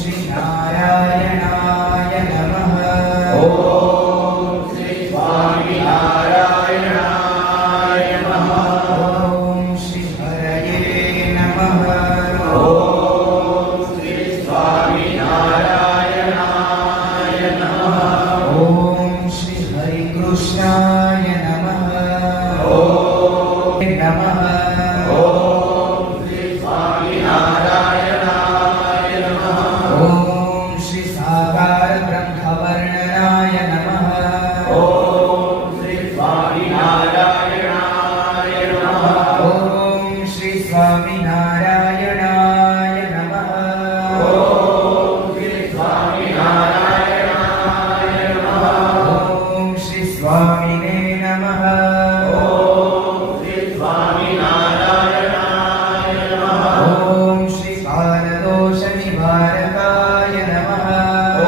श्री नारायणाय नमः। ओम श्री स्वामी नारायणाय नमः। ओम श्री हरये नमः। ओम श्री स्वामी नारायणाय नमः। ओम श्री हरिकृष्णाय नमः। ओम नमः। ओम श्री स्वामी नारायणाय नमः। ओम श्री साकार ब्रह्मवर्णनाय नमः। ओम श्री स्वामी नारायणाय नमः। ओम श्री स्वामी नारायणाय नमः। ओम श्री स्वामी नारायणाय नमः। ओम श्री स्वामिने नमः। ओम श्री स्वामी नारायणाय नमः। ओम श्री कालदोष निवारकाय नमः।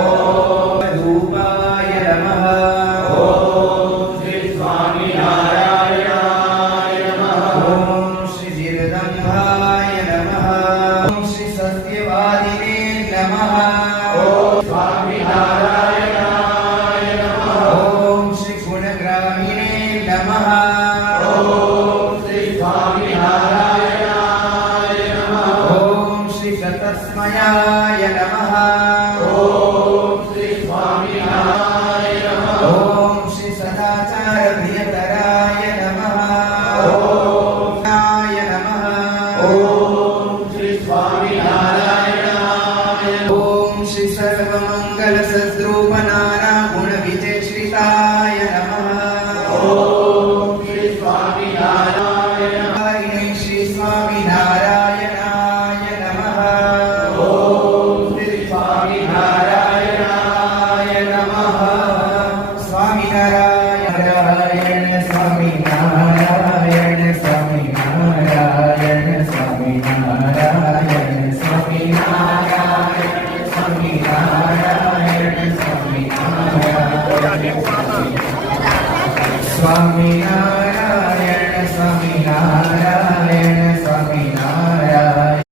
ओम रूपाय नमः। ओम श्री स्वामी नारायणाय नमः। ओम श्री जगदम्बाय नमः। ओम श्री सत्यवादिने नमः। ओम स्वामी नारायणाय नमः। ओम श्री गुणग्राहिणे नमः। ओम श्री स्वामी नारायणाय नमः। ओम श्री शतस्मयाय नमः। ओम श्री स्वामी नारायणाय नमः। ओम श्री सदाचार प्रियतराय नमः। ओम नाय नमः। ओम श्री स्वामी नारायणाय नमः। ओम श्री सर्वमंगल सद्रूप नाना गुण विजय श्रीताय नमः। ओम श्री स्वामी नारायण हरिणे श्री स्वामी नारायणाय नमः। ओम श्री स्वामी नारायणाय नमः। स्वामी नारायण स्वामी नारायण